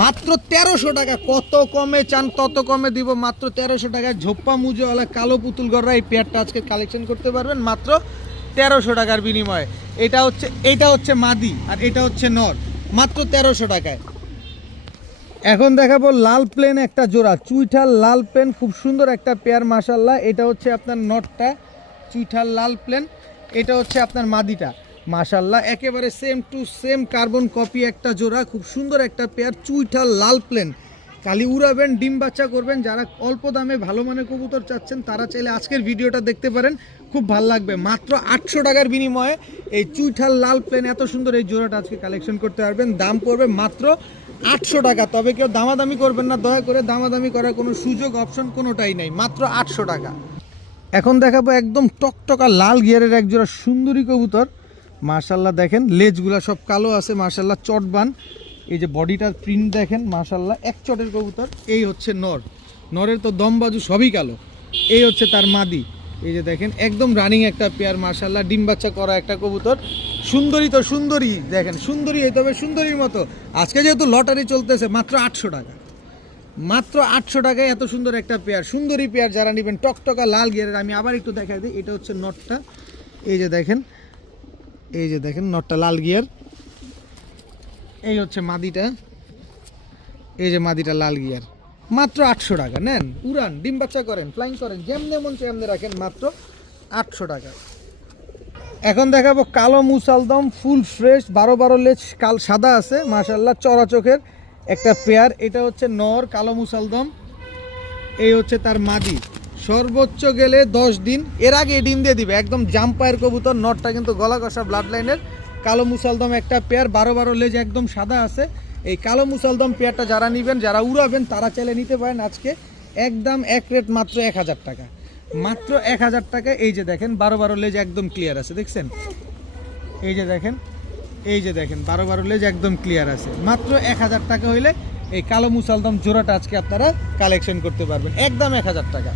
মাত্র 1300 টাকা, কত কমে চান তত কমে দিব, মাত্র 1300 টাকায় ঝোপ্পা মুজোওয়ালা কালো পুতুল গররা এই পেয়ারটা আজকে কালেকশন করতে পারবেন মাত্র 1300 টাকার বিনিময়ে। এটা হচ্ছে মাদি আর এটা হচ্ছে নর, মাত্র 1300 টাকায়। এখন দেখাবো লাল প্লেন একটা জোড়া, চুইঠাল লাল প্লেন, খুব সুন্দর একটা পেয়ার মাশাআল্লাহ। এটা হচ্ছে আপনার নটটা, চুইঠাল লাল প্লেন, এটা হচ্ছে আপনার মাদিটা, মাশাআল্লাহ একেবারে same to same carbon copy একটা জোড়া, খুব সুন্দর একটা পেয়ার, চুইঠাল লাল প্লেন, খালি উড়াবেন ডিম বাচ্চা করবেন। যারা অল্প দামে ভালো মানের কবুতর চাচ্ছেন তারা চাইলে আজকের ভিডিওটা দেখতে পারেন, খুব ভালো লাগবে। মাত্র 800 টাকার বিনিময়ে এই চুইঠাল লাল প্লেন এত সুন্দর এই জোড়াটা আজকে কালেকশন করতে পারবেন, দাম পড়বে মাত্র 800 টাকা। তবে কেউ দামাদামি করবেন না দয়া করে, দামাদামি করার কোনো সুযোগ অপশন কোনোটাই নেই, মাত্র 800 টাকা। এখন দেখাবো একদম টকটকা লাল গিয়ারের এক জোড়া সুন্দরী কবুতর, মাশাআল্লাহ দেখেন লেজগুলা সব কালো আছে মাশাআল্লাহ, চটবান, এই যে বডিটার প্রিন্ট দেখেন মাশাআল্লাহ, এক চটের কবুতর। এই হচ্ছে নর, নরের তো দম বাজু সবই কালো, এই হচ্ছে তার মাদি, এই যে দেখেন একদম রানিং একটা পেয়ার মাশাআল্লাহ, ডিম বাচ্চা করা একটা কবুতর, সুন্দরী তো সুন্দরী, দেখেন সুন্দরী, তবে সুন্দরীর মতো। আজকে যেহেতু লটারি চলতেছে মাত্র 800 টাকা, মাত্র 800 টাকায় এত সুন্দর একটা পেয়ার, সুন্দরী পেয়ার যারা নেবেন টকটকা লাল গিয়ারের। আমি আবার একটু দেখাই দিই, এটা হচ্ছে নটটা, এই যে দেখেন, এই যে দেখেন নটটা লাল গিয়ার, এই হচ্ছে মাদিটা, এই যে মাদিটা লাল গিয়ার, মাত্র 800 টাকা। নেন উড়ান ডিম বাচ্চা করেন, ফ্লাইং করেন, যেমনে মন সেমনে রাখেন, মাত্র 800 টাকা। এখন দেখাবো কালো মুসালদম ফুল ফ্রেশ, 12 লেজ কাল সাদা আছে মাশাআল্লাহ, চড়া চোখের একটা পেয়ার, এটা হচ্ছে নর কালো মুসালদম, এই হচ্ছে তার মাদি, সর্বোচ্চ গেলে 10 দিন, এর আগে ডিম দিয়ে দিবে, একদম জাম্পায়ের কবুতর। নটটা কিন্তু গলা কষা ব্লাড লাইনের, কালো মুসালদম একটা পেয়ার, 12 লেজ একদম সাদা আছে। এই কালো মুসালদম পেয়ারটা যারা নেবেন, যারা উড়াবেন তারা চাইলে নিতে পারেন আজকে একদম এক রেট মাত্র 1000 টাকা, মাত্র 1000 টাকা। এই যে দেখেন 12 লেজ একদম ক্লিয়ার আছে, দেখছেন এই যে দেখেন, এই যে দেখেন 12 লেজ একদম ক্লিয়ার আছে, মাত্র 1000 টাকা হইলে এই কালো মুসালদম জোড়াটা আজকে আপনারা কালেকশন করতে পারবেন, একদম 1000 টাকা।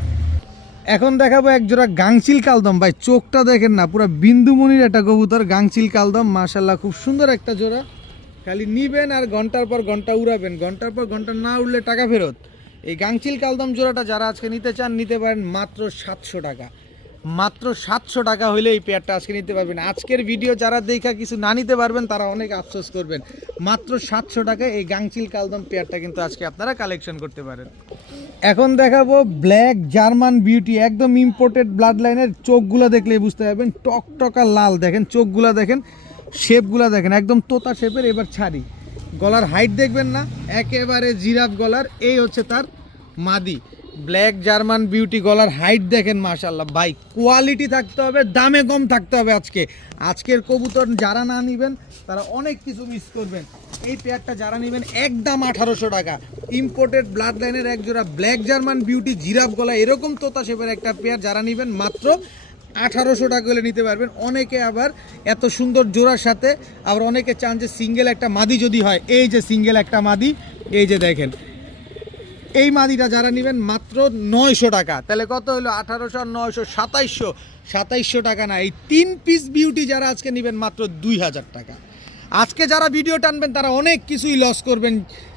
এখন দেখাবো এক জোড়া গাংচিল কালদম। ভাই চোখটা দেখেন না, পুরো বিন্দুমণির একটা কবুতর, গাংচিল কালদম, মাশাল্লাহ খুব সুন্দর একটা জোড়া। খালি নিবেন আর ঘন্টার পর ঘন্টা উড়াবেন, ঘন্টার পর ঘন্টা না উড়লে টাকা ফেরত। এই গাংচিল কালদম জোড়াটা যারা আজকে নিতে চান নিতে পারেন মাত্র 700 টাকা। মাত্র 700 টাকা হলে এই পেয়ারটা আজকে নিতে পারবেন। আজকের ভিডিও যারা দেখা কিছু না নিতে পারবেন তারা অনেক আফসোস করবেন। মাত্র 700 টাকায় এই গাংচিল কালদম পেয়ারটা কিন্তু আজকে আপনারা কালেকশন করতে পারেন। এখন দেখাবো ব্ল্যাক জার্মান বিউটি, একদম ইম্পোর্টেড ব্লাড লাইনের। চোখগুলো দেখলে বুঝতে পারবেন টকটকা লাল, দেখেন চোখগুলা দেখেন, শেপগুলা দেখেন একদম তোতা শেপের। এবার ছাড়ি, গলার হাইট দেখবেন না, একেবারে জিরাফ গলার। এই হচ্ছে তার মাদি, ব্ল্যাক জার্মান বিউটি। গলার হাইট দেখেন মাশাল্লাহ। ভাই কোয়ালিটি থাকতে হবে, দামে কম থাকতে হবে। আজকের কবুতর যারা না নেবেন তারা অনেক কিছু মিস করবেন। এই পেয়ারটা যারা নেবেন একদম 1800 টাকা। ইম্পোর্টেড ব্লাড লাইনের এক জোড়া ব্ল্যাক জার্মান বিউটি, জিরাফ গলা, এরকম তোতা শেপের একটা পেয়ার যারা নেবেন মাত্র 1800 টাকা হলে নিতে পারবেন। অনেকে আবার এত সুন্দর জোড়ার সাথে আবার অনেকে চান যে সিঙ্গেল একটা মাদি যদি হয়। এই যে সিঙ্গেল একটা মাদি, এই যে দেখেন এই মাদিটা যারা নেবেন মাত্র 900 টাকা। তাহলে কত হলো? 1800 আর 900 2700। 2700 টাকা না, এই 3 পিস বিউটি যারা আজকে নেবেন মাত্র 2000 টাকা। আজকে যারা ভিডিও টানবেন তারা অনেক কিছুই লস করবেন,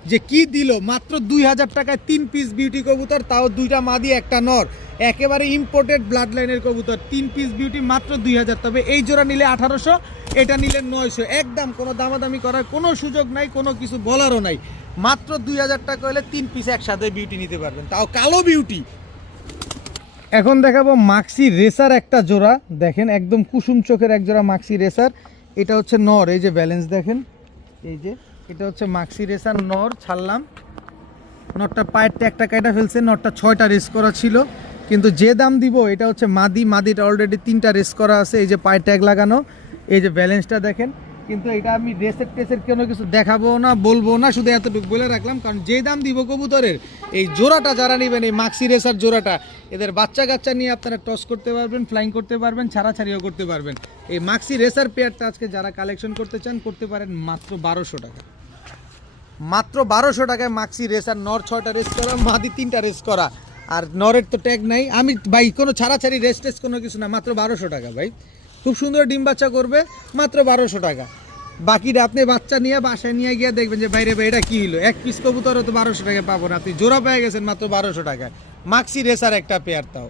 যে কি দিল মাত্র 2000 টাকায় 3 পিস বিউটি কবুতর, তাও 2টা মাদি একটা নর, একেবারে ইম্পোর্টেড ব্লাড লাইনের কবুতর। 3 পিস বিউটি মাত্র 2000। তবে এই জোড়া নিলে 1800, এটা নিলে 900। একদম কোনো দামাদামি করার কোনো সুযোগ নাই, কোনো কিছু বলারও নাই। মাত্র 2000 টাকা হলে 3 পিস একসাথে বিউটি নিতে পারবেন, তাও কালো বিউটি। এখন দেখাবো মাক্সি রেসার একটা জোড়া, দেখেন একদম কুসুম চোখের এক জোড়া মাক্সি রেসার। এটা হচ্ছে নর, এই যে ব্যালেন্স দেখেন, এই যে এটা হচ্ছে মাক্সি রেসার নর। ছাড়লাম, নরটা পায়ের ট্যাগটা কেটে ফেলছে, নরটা 6টা রেস করা ছিল, কিন্তু যে দাম দিব এটা হচ্ছে মাদি। মাদিটা অলরেডি 3টা রেস করা আছে, এই যে পায়ের ট্যাগ লাগানো, এই যে ব্যালেন্সটা দেখেন। কিন্তু এটা আমি রেসের টেসের কোনো কিছু দেখাবো না, বলবো না, শুধু এতটুকু বলে রাখলাম, কারণ যে দাম দিব কবুতরের এই জোড়াটা যারা নেবেন, এই মাক্সি রেসার জোড়াটা, এদের বাচ্চা কাচ্চা নিয়ে আপনারা টস করতে পারবেন, ফ্লাইং করতে পারবেন, ছাড়াছাড়িও করতে পারবেন। এই মাক্সি রেসার পেয়ারটা আজকে যারা কালেকশন করতে চান করতে পারেন মাত্র 1200 টাকা। মাত্র 1200 টাকায় মাক্সি রেসার নর, 6টা রেস করা, মাদি 3টা রেস করা। আর নরের তো ট্যাগ নাই। আমি ভাই কোনো ছাড়াছাড়ি রেস টেস কোনো কিছু না, মাত্র 1200 টাকা ভাই। খুব সুন্দর ডিম বাচ্চা করবে, মাত্র 1200 টাকা। বাকিটা আপনি বাচ্চা নিয়ে বাসায় নিয়ে গিয়ে দেখবেন যে বাইরে ভাই এটা কী হলো, এক পিস কবুতরও তো 1200 টাকায় পাবো না, আপনি জোড়া পেয়ে গেছেন মাত্র 1200 টাকায়। মাক্সি রেসার একটা পেয়ার তাও।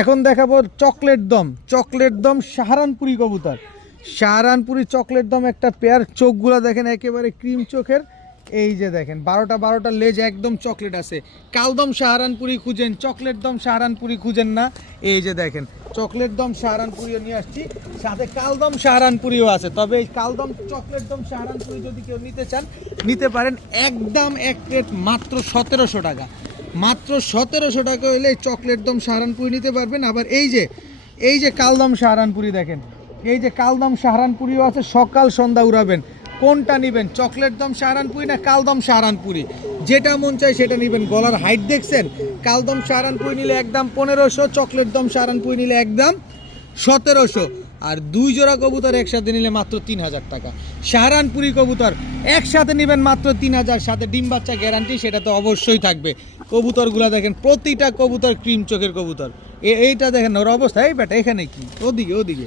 এখন দেখাবো চকলেট দম, চকলেট দম সাহারানপুরি কবুতর। সাহারানপুরি চকলেট দম একটা পেয়ার। চোখগুলো দেখেন একেবারে ক্রিম চোখের, এই যে দেখেন 12টা লেজ একদম চকলেট আছে। কালদম সাহারানপুরি খুঁজেন, চকলেট দম সাহারানপুরি খুঁজেন না, এই যে দেখেন চকলেট দম সাহারানপুরিও নিয়ে আসছি, সাথে কালদম সাহারানপুরিও আছে। তবে এই কালদম চকলেট দম সাহারানপুরি যদি কেউ নিতে চান নিতে পারেন, একদম এক প্লেট মাত্র 1700 টাকা। মাত্র 1700 টাকা হলে চকলেট দম সাহারানপুরি নিতে পারবেন। আবার এই যে কালদম সাহারানপুরি দেখেন, এই যে কালদম সাহারানপুরিও আছে, সকাল সন্ধ্যা উড়াবেন। কোনটা নেবেন, চকলেট দম সাহারানপুরি না কালদম সাহারানপুরি? যেটা মন চাই সেটা নেবেন। গলার হাইট দেখছেন, কালদম সাহারানপুরি নিলে একদম 1500, চকলেট দম সাহারানপুরি নিলে একদম 1700। আর 2 জোড়া কবুতর একসাথে নিলে মাত্র 3000 টাকা। সাহারানপুরি কবুতর একসাথে নেবেন মাত্র 3000, সাথে ডিম বাচ্চা গ্যারান্টি, সেটা তো অবশ্যই থাকবে। কবুতরগুলো দেখেন, প্রতিটা কবুতর ক্রিম চোখের কবুতর। এইটা দেখেন ওর অবস্থা, এই বেটা এখানে কি, ওদিকে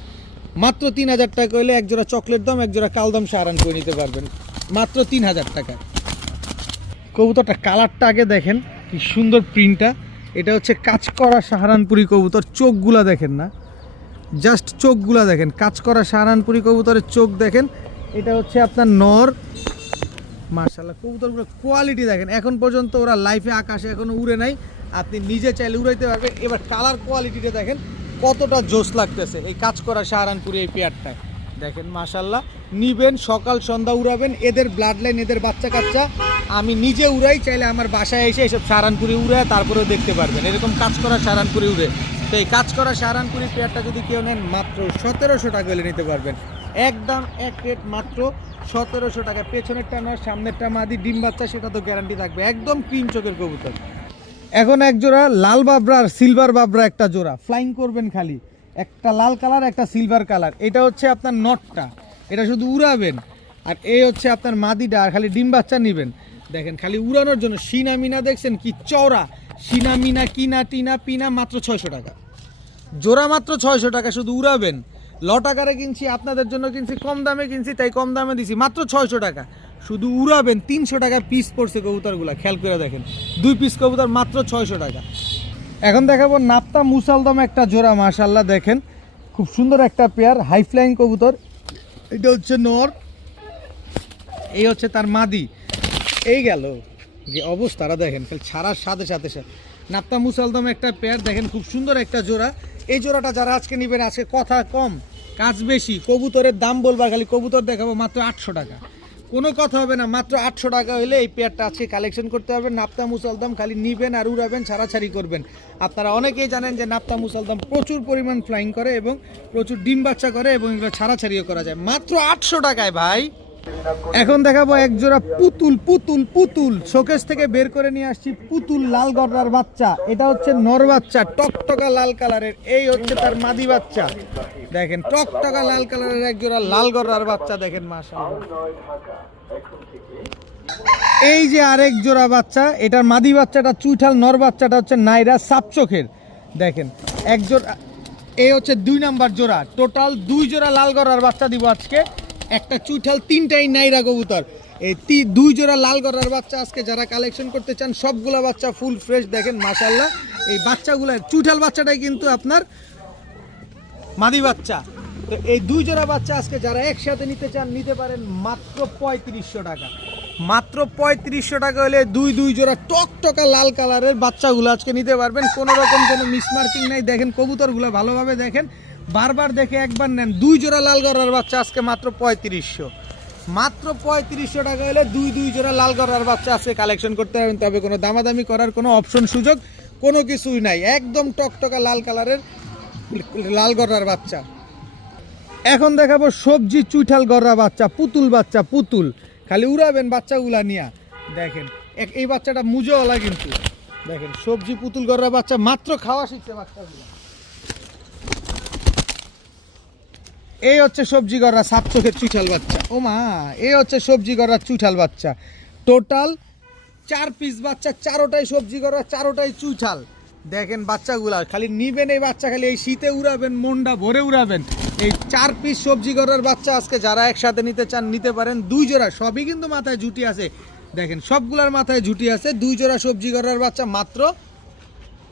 মাত্র 3000 টাকা হলে এক জোড়া চকলেট দম, এক জোড়া কালদম সাহারানপুরি নিতে পারবেন মাত্র 3000 টাকা। কবুতরটা কালারটা আগে দেখেন, কি সুন্দর প্রিন্টটা। এটা হচ্ছে কাজ করা সাহারানপুরি কবুতর। চোখগুলা দেখেন না, জাস্ট চোখগুলা দেখেন, কাজ করা সাহারানপুরি কবুতরের চোখ দেখেন। এটা হচ্ছে আপনার নর। মাশাআল্লাহ কবুতরগুলো কোয়ালিটি দেখেন, এখন পর্যন্ত ওরা লাইফে আকাশে এখনো উড়ে নাই, আপনি নিজে চাইলে উড়াইতে পারবেন। এবার কালার কোয়ালিটিটা দেখেন কতটা জোস লাগতেছে এই কাজ করা সাহারানপুরি এই পেয়ারটায়। দেখেন মাশাআল্লাহ, নিবেন সকাল সন্ধ্যা উড়াবেন। এদের ব্লাড লাইন, এদের বাচ্চা কাচ্চা আমি নিজে উড়াই, চাইলে আমার বাসায় এসে এইসব সাহারানপুরি উড়ায় তারপরেও দেখতে পারবেন এরকম কাজ করা সাহারানপুরি উড়ে। তো এই কাজ করা সাহারানপুরি পেয়ারটা যদি কেউ নেন মাত্র 1700 টাকা হলে নিতে পারবেন। একদম এক রেট মাত্র 1700 টাকা। পেছনেরটা নয়, সামনেরটা মাদি, ডিম বাচ্চা সেটা তো গ্যারান্টি থাকবে, একদম ক্রিম চোখের কবুতর। এখন এক জোড়া লাল বাবরা আর সিলভার বাবরা একটা জোড়া, ফ্লাইং করবেন খালি, একটা লাল কালার একটা সিলভার কালার। এটা হচ্ছে আপনার নটটা, এটা শুধু উড়াবেন। আর এই হচ্ছে আপনার মাদিটা, আর খালি ডিম বাচ্চা নেবেন। দেখেন খালি উড়ানোর জন্য, সিনা মিনা দেখছেন কি চওড়া, সিনা মিনা কিনা টিনা পিনা মাত্র 600 টাকা জোড়া, মাত্র 600 টাকা। শুধু উড়াবেন। লট আকারে কিনছি, আপনাদের জন্য কিনছি, কম দামে কিনছি, তাই কম দামে দিছি মাত্র 600 টাকা। শুধু উড়াবেন। 300 টাকা পিস পড়ছে কবুতরগুলো, খেয়াল করে দেখেন। 2 পিস কবুতর মাত্র 600 টাকা। এখন দেখাবো নাপ্তা মুসালদম একটা জোড়া, মাশাআল্লাহ দেখেন খুব সুন্দর একটা পেয়ার, হাই ফ্লাইং কবুতর। এটা হচ্ছে নর, এই হচ্ছে তার মাদি। এই গেল যে অবস্থাটা দেখেন, ছাড়ার সাথে সাথে নাপ্তা মুসালদম একটা পেয়ার দেখেন, খুব সুন্দর একটা জোড়া। এই জোড়াটা যারা আজকে নেবেন, আজকে কথা কম কাজ বেশি, কবুতরের দাম বলবা, খালি কবুতর দেখাবো মাত্র 800 টাকা। কোনো কথা হবে না, মাত্র 800 টাকা হলে এই পেয়ারটা আজকে কালেকশন করতে হবে। নাপ্তা মুসালদম খালি নিবেন আর উড়াবেন, ছাড়াছাড়ি করবেন। আপনারা অনেকেই জানেন যে নাপ্তা মুসালদম প্রচুর পরিমাণ ফ্লাইং করে এবং প্রচুর ডিম বাচ্চা করে এবং এগুলো ছাড়াছাড়িও করা যায় মাত্র 800 টাকায় ভাই। এখন দেখাবো এক জোড়া পুতুল পুতুল পুতুল, শোকেস থেকে বের করে নিয়ে আসছি পুতুল লাল গড়ার বাচ্চা। এটা হচ্ছে নর বাচ্চা, টকটকা লাল কালারের। এই হচ্ছে তার মাদি বাচ্চা, দেখেন টকটকা লাল কালারের এক জোড়া লাল গড়ার বাচ্চা দেখেন, মাশাআল্লাহ। এই যে আরেক জোড়া বাচ্চা, এটার মাদি বাচ্চাটা চুইঠাল, নর বাচ্চাটা হচ্ছে নাইরা সাপ চোখের, দেখেন এক জোড়া। এই হচ্ছে 2 নাম্বার জোড়া। টোটাল 2 জোড়া লাল গড়ার বাচ্চা দিব আজকে, একটা চুইঠাল, 3টাই নাইরা কবুতর। এই 2 জোড়া লাল গড়ার বাচ্চা আজকে যারা কালেকশন করতে চান, সবগুলা বাচ্চা ফুল ফ্রেশ দেখেন, মাশাআল্লাহ। এই বাচ্চাগুলো, চুইঠাল বাচ্চাটাই কিন্তু আপনার মাদি বাচ্চা। তো এই 2 জোড়া বাচ্চা আজকে যারা একসাথে নিতে চান, নিতে পারেন মাত্র 3500 টাকা। মাত্র 3500 টাকা হলে 2 জোড়া টকটকা লাল কালারের বাচ্চাগুলো আজকে নিতে পারবেন। কোনো রকম কোনো মিসমার্কিং নাই। দেখেন কবুতরগুলো ভালোভাবে দেখেন, বারবার দেখে একবার নেন। 2 জোড়া লাল গড়ার বাচ্চা আজকে মাত্র 3500। মাত্র 3500 টাকা হলে 2 জোড়া লাল গড়ার বাচ্চা আজকে কালেকশন করতে পারবেন। তবে কোনো দামাদামি করার কোনো অপশন সুযোগ কোনো কিছুই নাই, একদম টকটকা লাল কালারের লাল গড়ার বাচ্চা। এখন দেখাবো সবজি চুইঠাল গড়া বাচ্চা, পুতুল বাচ্চা, পুতুল খালি উড়াবেন বাচ্চাগুলা নিয়ে। দেখেন এই বাচ্চাটা মুজোওয়ালা কিন্তু, দেখেন সবজি পুতুল গড়া বাচ্চা, মাত্র খাওয়া শিখছে বাচ্চাগুলো। এই হচ্ছে সবজি গড়া সাপ চোখের চুইঠাল বাচ্চা। ও মা, এই হচ্ছে সবজি গড়া চুইঠাল বাচ্চা। টোটাল 4 পিস বাচ্চা, 4টাই সবজি গড়া, 4টাই চুইঠাল। দেখেন বাচ্চাগুলা খালি নিবেন, এই বাচ্চা খালি এই শীতে উড়াবেন, মনটা ভরে উড়াবেন। এই 4 পিস সবজি গড়ার বাচ্চা আজকে যারা একসাথে নিতে চান, নিতে পারেন। 2 জোড়া, সবই কিন্তু মাথায় ঝুটি আছে, দেখেন সবগুলার মাথায় ঝুটি আছে। 2 জোড়া সবজি গড়ার বাচ্চা মাত্র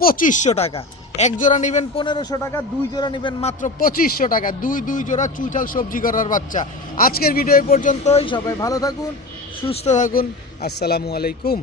2500 টাকা। 1 জোড়া নেবেন 1500 টাকা, 2 জোড়া নেবেন মাত্র 2500 টাকা। 2 জোড়া চুইঠাল সবজি গড়ার বাচ্চা। আজকের ভিডিও এই পর্যন্তই। সবাই ভালো থাকুন, সুস্থ থাকুন, আসসালামু আলাইকুম।